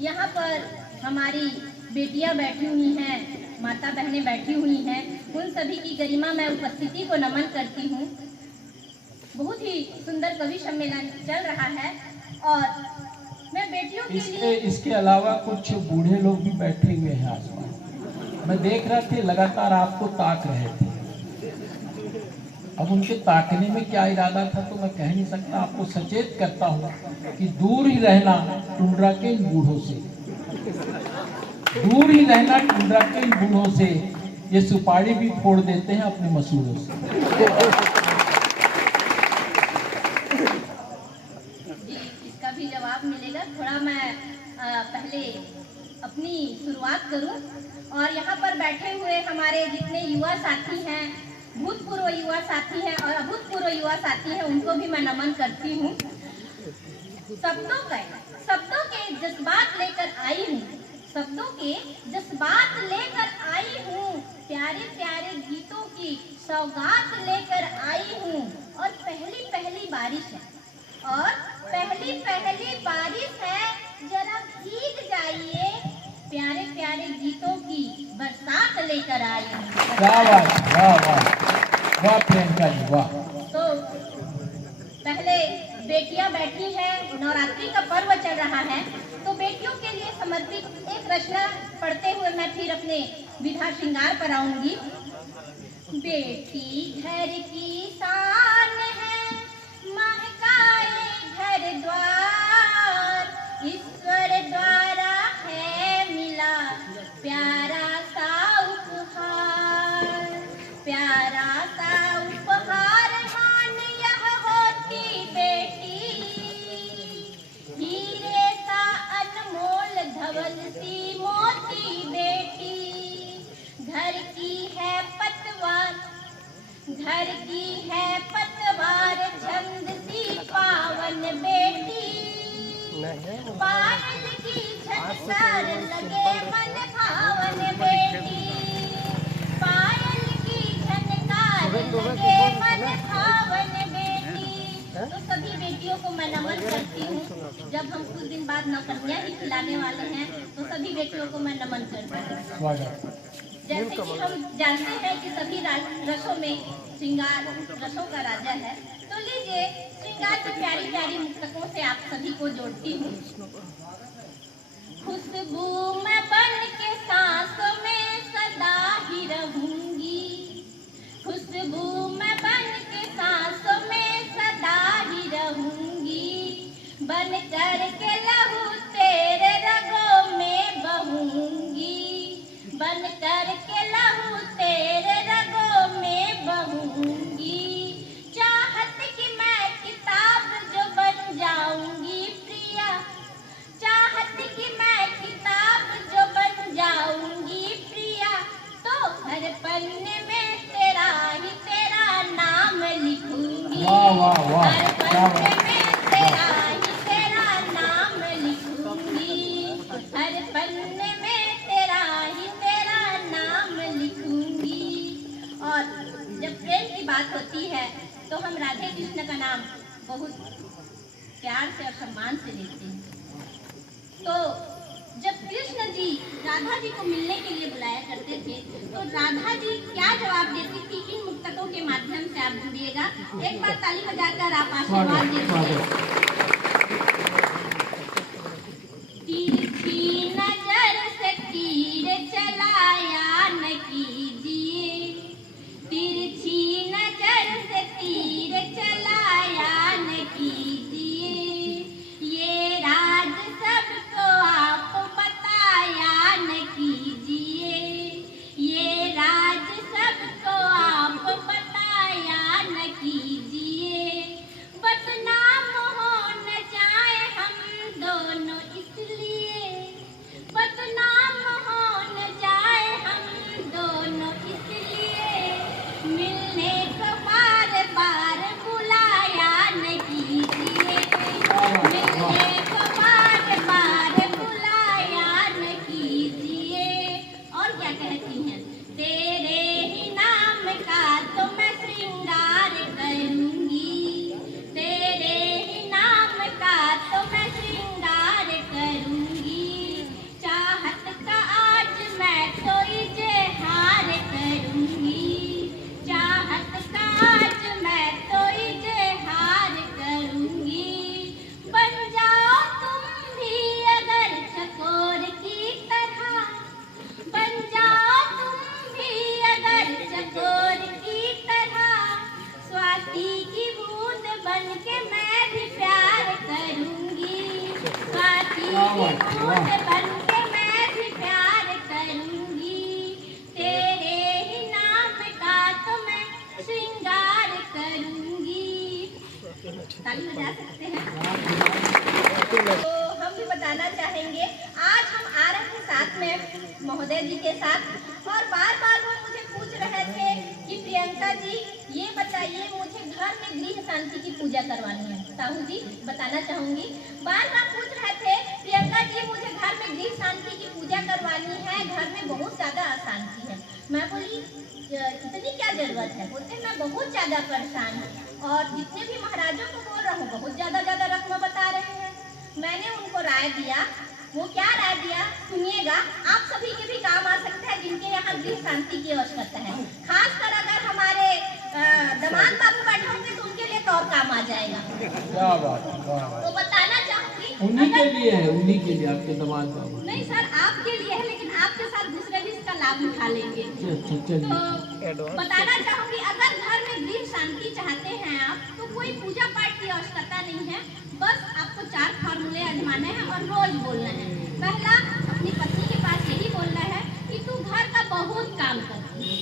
यहाँ पर हमारी बेटियां बैठी हुई हैं, माता बहनें बैठी हुई हैं, उन सभी की गरिमा मैं उपस्थिति को नमन करती हूँ। बहुत ही सुंदर कवि सम्मेलन चल रहा है और मैं बेटियों के लिए इसके अलावा कुछ बूढ़े लोग भी बैठे हुए हैं आसपास। मैं देख रहा थे लगातार आपको ताक रहे थे। अब उनके ताकने में क्या इरादा था तो मैं कह नहीं सकता। आपको सचेत करता हूँ कि दूर ही रहना टुंड्रा के इन बूढ़ों से, दूर ही रहना टुंड्रा के इन बूढ़ों से। ये सुपारी भी फोड़ देते हैं अपने मसूड़ों से। जी, इसका भी जवाब मिलेगा। थोड़ा मैं पहले अपनी शुरुआत करूं और यहाँ पर बैठे हुए हमारे जितने युवा साथी हैं, भूतपूर्व युवा साथी हैं और अभूतपूर्व युवा साथी हैं, उनको भी मैं नमन करती हूँ। शब्दों के जज्बात लेकर आई हूँ, शब्दों के जज्बात लेकर आई हूँ, प्यारे प्यारे गीतों की सौगात लेकर आई हूँ। और पहली पहली बारिश है, और पहली पहली बारिश है, जरा भीग जाइए, प्यारे प्यारे गीतों की बरसात लेकर आई हूँ। वाह वाह वाह वाह प्रियंका जी वाह। तो पहले बेटियां बैठी हैं, नवरात्रि का पर्व चल रहा है, तो बेटियों के लिए समर्पित एक रचना पढ़ते हुए मैं फिर अपने विधा श्रृंगार पर आऊंगी। बेटी घर की शान है, महकाए घर द्वार, ईश्वर द्वारा है मिला प्यारा सा उपहार, प्यारा सा उपहार मान यह होती बेटी, हीरे सा अनमोल धवल सी मोती बेटी। घर की है पतवार, घर की है पतवार, छंद सी पावन बेटी, पायल की झनकार लगे मन भावन बेटी, पायल की झनकार लगे मन भावन बेटी। तो सभी बेटियों को मैं नमन करती हूँ। जब हम कुछ दिन बाद नौकरियाँ ही खिलाने वाले हैं तो सभी बेटियों को मैं नमन करती हूँ। जैसे कि हम जानते हैं कि सभी रसों में श्रृंगार रसों का राजा है, तो लीजिए श्रृंगार की प्यारी प्यारी मुक्तकों से आप सभी को जोड़ती हूँ। खुशबू मैं बन के सांसों में सदा ही रहूंगी, खुशबू मैं बन के सांसों में सदा ही रहूंगी, बन कर के लहू तेरे रगों में बहूंगी, बन कर के लहू तेरे रगों में बहूंगी। चाहत की मैं किताब जो बन जाऊंगी प्रिया, चाहत की मैं किताब जो बन जाऊंगी प्रिया, तो हर पन्ने में तेरा ही तेरा नाम लिखूंगी, हर पन्ने में तेरा ही तेरा नाम लिखूंगी, हर पन्ने में तेरा ही तेरा नाम लिखूंगी। और जब प्रेम की बात होती है तो हम राधे कृष्ण का नाम बहुत प्यार से और सम्मान से लेते हैं। तो जब कृष्ण जी राधा जी को मिलने के लिए बुलाया करते थे तो राधा जी क्या जवाब देती थी, इन मुक्तकों के माध्यम से आप जुड़िएगा। एक बार ताली बजाकर आप आशीर्वाद दीजिए। तिरछी नजर से तीर चलाया न कीजिए, तिरछी नजर से तीर चलाया न कीजिए, ये राज सबको आप बताया न कीजिए, ये राज सबको आप बताया न कीजिए, बदनाम हो बात है, वाह। से बन के मैं भी प्यार करूंगी, तेरे ही नाम का तो मैं श्रृंगार करूंगी। ताली बजा सकते हैं। तो हम भी बताना चाहेंगे, आज हम आ रहे हैं साथ में महोदय जी के साथ, और बार बार वो मुझे पूछ रहे थे कि प्रियंका जी ये बताइए, मुझे घर में गृह शांति की पूजा करवानी है। साहू जी बताना चाहूंगी, बार बार पूछ रहे थे प्रियंका जी मुझे घर में गृह शांति की पूजा करवानी है, घर में बहुत ज्यादा अशांति है। मैं बोली इतनी क्या जरूरत है? बोलते मैं बहुत ज्यादा परेशान हूँ और जितने भी महाराजों को बोल रहा हूँ बहुत ज्यादा रकम बता रहे हैं। मैंने उनको राय दिया, वो क्या राय दिया सुनिएगा, आप सभी के भी काम आ सकता है जिनके यहाँ गृह शांति की आवश्यकता है। खासकर अगर हमारे दमाद बाबू बैठे होंगे तो उनके लिए तो और काम आ जाएगा। क्या बात है, वाह। तो बताना चाहूंगी उन्हीं के लिए है, उन्हीं के लिए, आपके दमाद बाबू। नहीं सर आपके लिए है, लेकिन आपके साथ दूसरे भी इसका लाभ उठा लेंगे। तो बताना चाहूंगी, अगर घर में गृह शांति चाहते हैं आप, तो कोई पूजा पाठ की आवश्यकता नहीं है। बस आपको 4 फॉर्मूले आजमाने हैं और रोज बोलना है। पहला, अपनी पत्नी के पास यही बोलना है कि तू घर का बहुत काम करती है,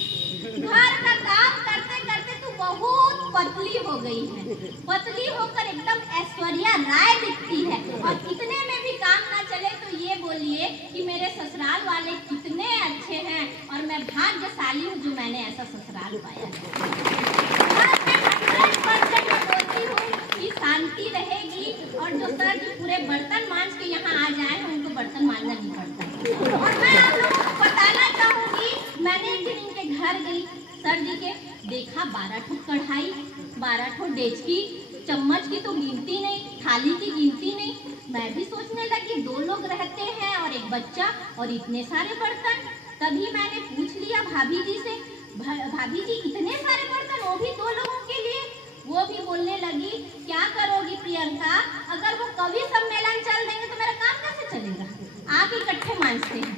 घर का काम करते करते तू बहुत पतली हो गई है, पतली होकर एकदम ऐश्वर्या राय दिखती है, और इतने में भी काम ना चले तो ये बोलिए कि मेरे ससुराल वाले कितने अच्छे हैं और मैं भाग्यशाली हूँ जो मैंने ऐसा ससुराल पाया है। बोलती हूँ कि शांति रहेगी, और जो सर जी पूरे बर्तन मांज के यहाँ आ जाए हैं उनको बर्तन मांजना नहीं पड़ता। और मैं आप लोगों को बताना चाहूंगी, मैंने एक दिन इनके घर गई, सर जी के देखा 12 ठो कढ़ाई, 12 ठो डेचकी, चम्मच की तो गिनती नहीं, थाली की गिनती नहीं। मैं भी सोचने लगी 2 लोग रहते हैं और एक बच्चा और इतने सारे बर्तन। तभी मैंने पूछ लिया भाभी जी से, भाभी जी इतने सारे बर्तन, वो भी 2 लोगों के लिए? वो भी बोलने लगी, क्या करोगी प्रियंका, अगर वो कवि सम्मेलन चल देंगे तो मेरा काम कैसे चलेगा, आप इकट्ठे मांझते हैं।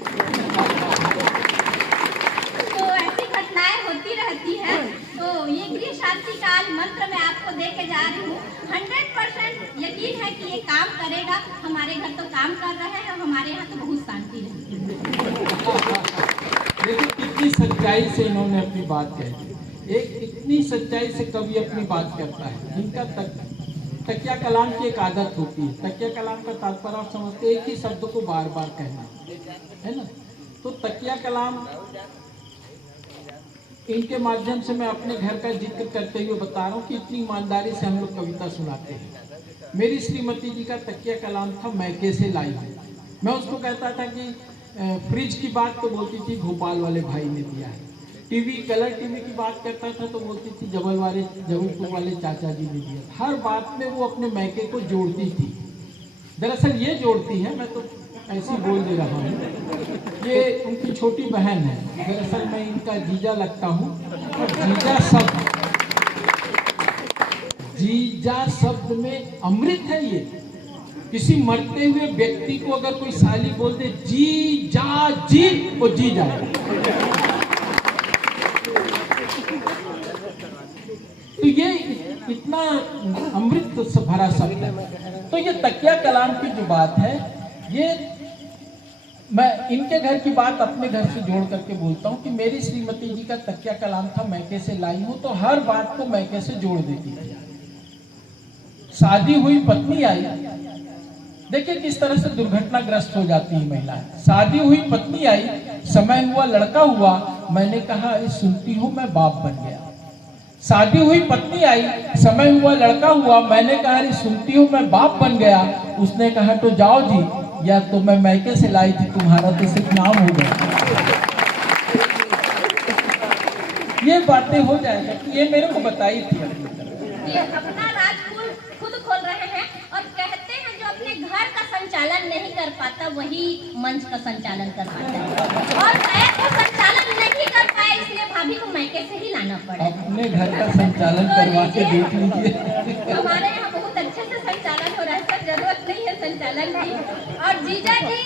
तो ऐसी घटनाएं होती रहती हैं। तो ये गृह शांति का आज मंत्र मैं आपको दे के जा रही हूँ। 100% यकीन है कि ये काम करेगा। हमारे घर तो काम कर रहे हैं और हमारे यहाँ तो बहुत शांति रहती है। देखिए कितनी सच्चाई से इन्होंने अपनी बात कही। एक इतनी सच्चाई से कवि अपनी बात करता है। इनका तकिया कलाम की एक आदत होती है। तकिया कलाम का तात्पर्य आप समझते, एक ही शब्द को बार बार कहना, है ना। तो तकिया कलाम, इनके माध्यम से मैं अपने घर का जिक्र करते हुए बता रहा हूँ कि इतनी ईमानदारी से हम लोग कविता सुनाते हैं। मेरी श्रीमती जी का तकिया कलाम था मैके से लाई हूँ। मैं उसको कहता था कि फ्रिज की बात तो बोलती थी भोपाल वाले भाई ने दिया है, टीवी कलर टीवी की बात करता था तो बोलती थी जबलपुर वाले चाचा जी ने दिया। हर बात में वो अपने मैके को जोड़ती थी। दरअसल ये जोड़ती है, मैं तो ऐसे बोल दे रहा हूँ, ये उनकी छोटी बहन है। दरअसल मैं इनका जीजा लगता हूँ। और जीजा शब्द में अमृत है। ये किसी मरते हुए व्यक्ति को अगर कोई साली बोल दे जी जा जी, वो जी जाए। तो ये इतना अमृत से भरा शब्द है। तो ये तकिया कलाम की जो बात है, ये मैं इनके घर की बात अपने घर से जोड़ करके बोलता हूँ कि मेरी श्रीमती जी का तकिया कलाम था मैके से लाई हूँ, तो हर बात को मैके से जोड़ देती थी। शादी हुई पत्नी आई, देखिए किस तरह से दुर्घटनाग्रस्त हो जाती है महिलाएं। शादी हुई पत्नी आई, समय हुआ लड़का हुआ, मैंने कहा अरे सुनती हूँ मैं बाप बन गया। शादी हुई पत्नी आई, समय हुआ लड़का हुआ, मैंने कहा अरे सुनती हूँ मैं बाप बन गया। उसने कहा तो जाओ जी, या तो मैं मैके से लाई थी, तुम्हारा तो सिर्फ नाम हो गया। ये बातें हो जाएगा कि ये मेरे को बताई थी। ये अपना राजकुल खुद खोल रहे हैं और कहते हैं जो अपने घर का संचालन नहीं कर पाता वही मंच का संचालन कर पाता है। और मैं तो संचालन नहीं कर पाए, इसलिए भाभी को मैके से ही लाना पड़ा। अपने घर का संचालन करवा के देख लीजिए। हमारे यहाँ बहुत अच्छे से संचालन हो रहा है, सब जरूरत नहीं है संचालन की। और जीजा जी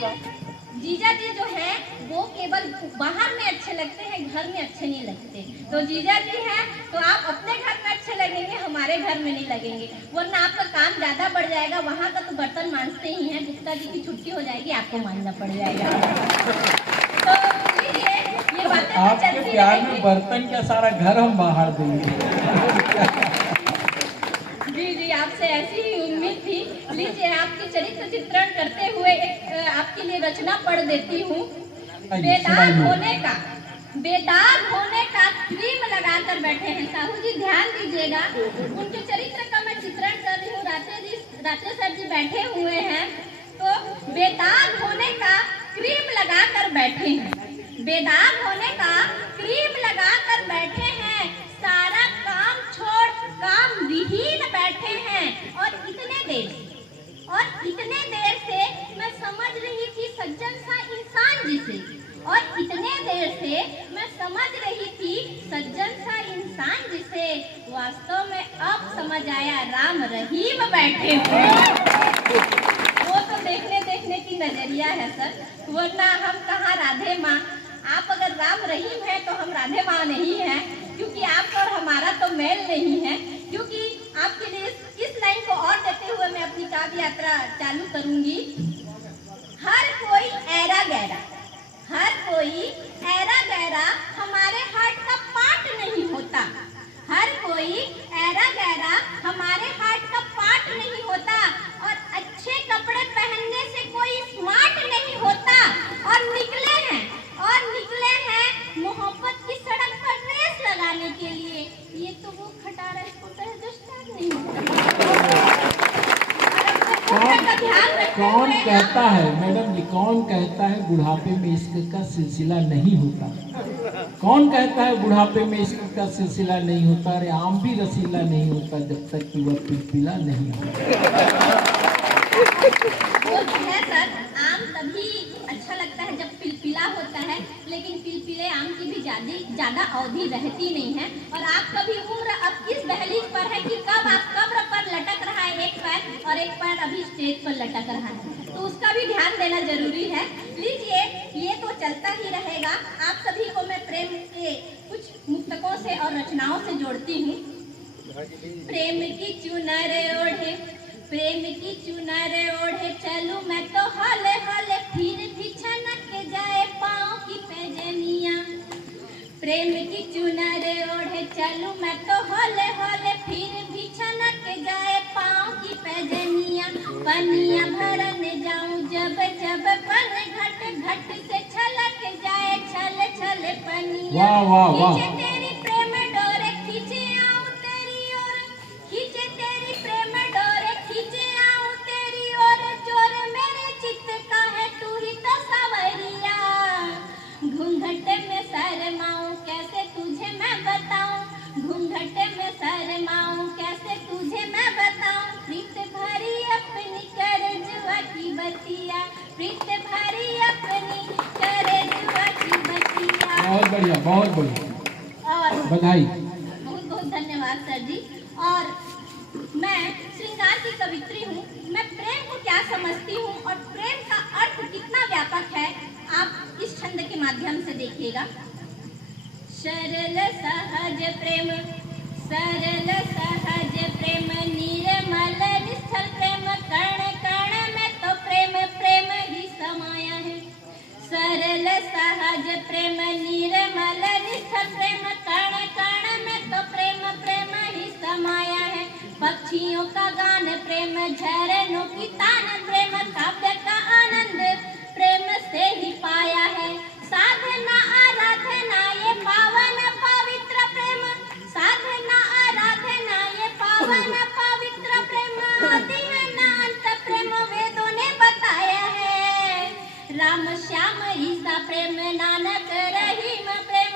जीजा जी जो है वो केवल बाहर में अच्छे लगते हैं, घर में अच्छे नहीं लगते। तो जीजा जी हैं तो आप अपने घर में अच्छे लगेंगे, हमारे घर में नहीं लगेंगे, वरना आपका काम ज्यादा बढ़ जाएगा। वहाँ का तो बर्तन मांजते ही हैं, गुप्ता जी की छुट्टी हो जाएगी, आपको मांजना पड़ जाएगा। तो ये बातें तो आपके चलती प्यार रहेंगी। में बर्तन क्या, सारा घर हम बाहर देंगे। जी आपसे ऐसी ही उम्मीद थी। लीजिए आपके चरित्र चित्रण करते हुए एक आपके लिए रचना पढ़ देती हूँ। बेदाग होने का क्रीम लगाकर बैठे हैं। साहू जी ध्यान दीजिएगा, उनके चरित्र का मैं चित्रण कर रही हूँ। रात्रे सर जी बैठे हुए हैं, तो बेदाग होने का क्रीम लगाकर बैठे हैं। बेदाग होने का क्रीम लगाकर बैठे हैं, सारा काम छोड़ काम विहीन बैठे हैं। और इतने देर से मैं समझ रही थी सज्जन सा इंसान जिसे, और इतने देर से मैं समझ रही थी सज्जन सा इंसान जिसे, वास्तव में अब समझ आया राम रहीम बैठे हुए। वो तो देखने की नजरिया है सर, वरना हम कहाँ राधे माँ। आप अगर राम रहीम है तो हम राधे माँ नहीं है, क्योंकि आपका और हमारा तो मेल नहीं है। क्योंकि आपके लिए इस लाइन को और देते हुए मैं अपनी काव्य यात्रा चालू करूंगी। हर कोई ऐरा गैरा हमारे हार्ट का पार्ट नहीं होता। हर कोई ऐरा गैरा हमारे हार्ट का पार्ट नहीं होता, और अच्छे कपड़े पहनने से कोई स्मार्ट नहीं होता। और निकले हैं मोहब्बत की सड़क पर रेस लगाने के लिए। ये तो वो खटारा स्कूटर है जो स्टार्ट नहीं होता। कौन कहता है मैडम जी, कौन कहता है बुढ़ापे में इश्क का सिलसिला नहीं होता? कौन कहता है बुढ़ापे में इश्क का सिलसिला नहीं होता? अरे आम भी रसीला नहीं होता जब तक कि वह पिलपिला नहीं होता। वो तो है सर, आम तभी अच्छा लगता है जब पिलपिला होता है, लेकिन पिलपिले आम की भी ज्यादा अवधि रहती नहीं है। और आपका भी उम्र अब इस दहलीज पर है कि कब आप कब्र पर लटक रहा है एक पैर, और एक पैर अभी स्टेज पर लटक रहा है, तो उसका भी ध्यान देना जरूरी है। लीजिए ये तो चलता ही रहेगा। आप सभी को मैं प्रेम के कुछ मुक्तकों से और रचनाओं से जोड़ती हूँ। प्रेम की चुनर ओढ़े चलूं मैं तो हौले हौले, फिर भी छनक जाए पाँव की पैजनिया। प्रेम की चुनर ओढ़े चलूं मैं तो हौले हौले, फिर भी छनक जाए पाँव की पैजनिया। पनिया भरने जाऊं जब पन घट घट से छलक जाए छल पनिया। खींचे तेरी प्रेम डोरे खींचे आऊं तेरी ओर, खींचे तेरी प्रेम डोरे खींचे आऊं तेरी ओर। चोर मेरे चित्त का है तू ही तो सवरिया, घूंघट में शर्माऊं कैसे तुझे मैं बताऊं, घूंघट में शर्माऊं कैसे तुझे मैं बताऊं। प्रीत भरी अपनी करजुआ की बतिया, प्रीत भरी अपनी करजुआ की बतिया। बहुत बढ़िया, बहुत बढ़िया, और बधाई। बहुत बहुत धन्यवाद सर जी। और मैं श्रृंगार की कवित्री हूँ। मैं प्रेम को क्या समझती हूँ और प्रेम का अर्थ कितना व्यापक है, आप इस छंद के माध्यम से देखिएगा। सरल सहज प्रेम निर्मल निश्चल प्रेम, कण कण में तो प्रेम ही समाया है। सरल सहज प्रेम निर्मल निश्चल प्रेम, कण कण में तो प्रेम ही समाया है। पक्षियों का गान प्रेम, झरनों की तान प्रेम, काव्य का आनंद प्रेम से ही पाया है। साधना आराधना ये पावन पवित्र प्रेम, साधना आराधना ये पावन पवित्र प्रेम, आदि अनंत प्रेम वेदों ने बताया है। राम श्याम ईसा प्रेम, नानक रहीम प्रेम,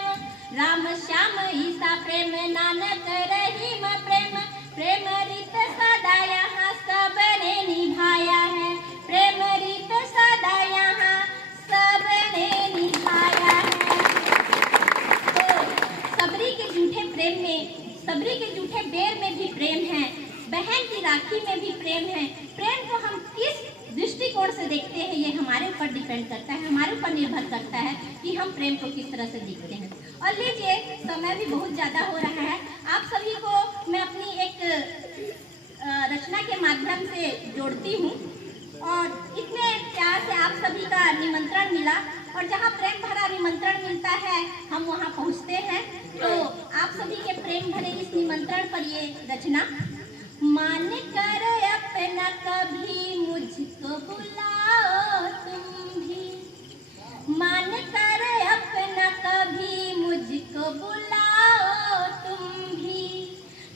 राम श्याम ईसा प्रेम, नानक रहीम प्रेम। प्रेम रीत सदा यहाँ सबने निभाया है, प्रेम रीत सदा यहाँ सबने निभाया है। तो सबरी के झूठे प्रेम में, सबरी के झूठे बेर में भी प्रेम है, बहन की राखी में भी प्रेम है। प्रेम को हम किस दृष्टिकोण से देखते हैं ये हमारे ऊपर ऊपर डिपेंड करता है, हमारे ऊपर निर्भर करता है कि हम प्रेम को किस तरह से देखते हैं। और लीजिए, समय भी बहुत ज़्यादा हो रहा है, आप सभी को मैं अपनी एक रचना के माध्यम से जोड़ती हूँ। और इतने प्यार से आप सभी का निमंत्रण मिला, और जहाँ प्रेम भरा निमंत्रण मिलता है हम वहाँ पहुँचते हैं। तो आप सभी के प्रेम भरे इस निमंत्रण पर ये रचना। मान कर अपना कभी मुझको बुलाओ तुम भी, मान कर अपना कभी मुझको बुलाओ तुम भी,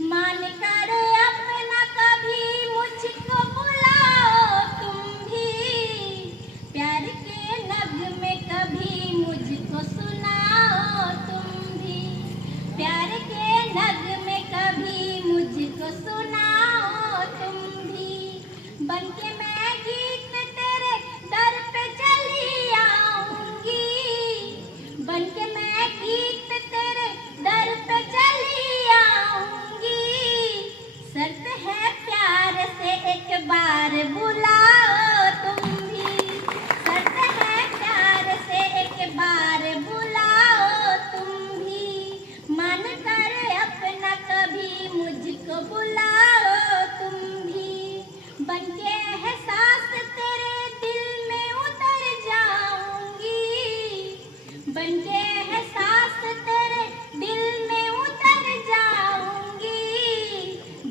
मान कर अपना कभी मुझको बुलाओ तुम भी, प्यार के नगमे कभी मुझको सुनाओ तुम भी, प्यार के नगमे कभी मुझको सुनाओ तुम भी, बनके मैं गीत तेरे दर पे चली आऊंगी, बनके मैं गीत तेरे दर पे चली आऊंगी, शर्त है प्यार से एक बार बुलाओ तुम भी, शर्त है प्यार से एक बार बुलाओ तुम भी, मान कर अपना कभी मुझको बुलाओ तुम भी, बनके एहसास तेरे दिल में उतर जाऊंगी, बनके एहसास तेरे दिल में उतर जाऊंगी,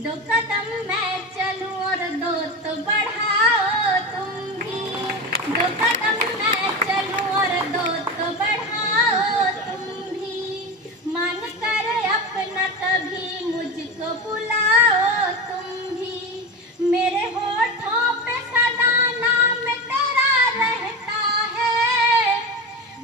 दो कदम मैं चलूं और दो तो बढ़ाओ तुम भी, दो कदम मैं चलूं और दो तो बढ़ाओ तुम भी, मान कर अपना कभी मुझको बुलाओ तुम भी, मेरे होठों पे सदा नाम तेरा रहता है,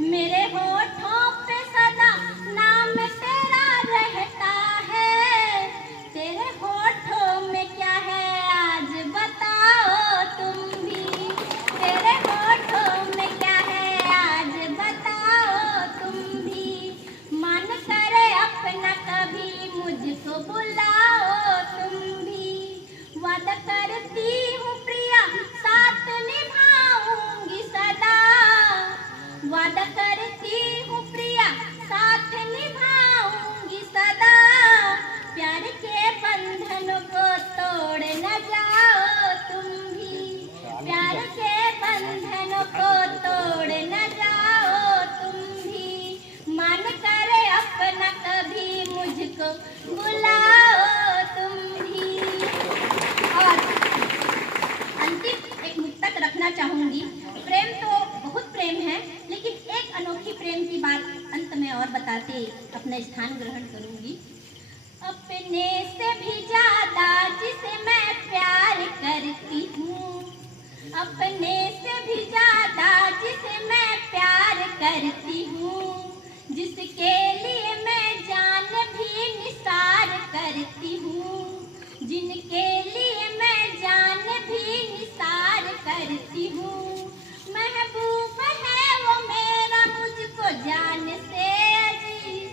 मेरे होठों पे सदा नाम तेरा रहता है, तेरे होठों में क्या है आज बताओ तुम भी, तेरे होठों में क्या है आज बताओ तुम भी, मान कर अपना कभी मुझको बुलाओ तुम भी, वादा करती हूँ प्रिया साथ निभाऊंगी सदा, वादा करती हूँ प्रिया साथ निभाऊंगी सदा, प्यार के बंधनों को तोड़ न जाओ तुम भी, प्यार के बंधनों को तोड़ न जाओ तुम भी, मान कर अपना कभी मुझको बुलाओ तुम भी। और अंतिम एक मुक्तक रखना चाहूंगी। प्रेम तो बहुत प्रेम है, लेकिन एक अनोखी प्रेम की बात अंत में और बताते अपना स्थान ग्रहण करूंगी। अपने से भी ज्यादा जिसे मैं प्यार करती हूँ, अपने से भी ज्यादा जिसे मैं प्यार करती हूँ, जिसके लिए मैं जान भी निसार करती हूँ, जिनके लिए मैं जान भी निसार करती हूँ, महबूब है वो मेरा मुझको जान से अजीज,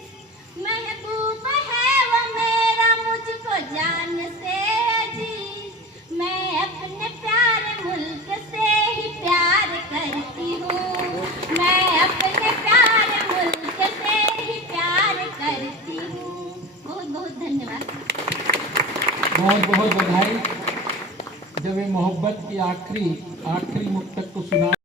महबूब है वो मेरा मुझको जान से अजीज, मैं अपने प्यारे मुल्क से ही प्यार करती हूँ, मैं अपने प्यारे मुल्क से ही प्यार करती हूँ। बहुत बहुत धन्यवाद। बहुत बहुत बधाई। जब ये मोहब्बत की आखिरी मुक्तक को सुना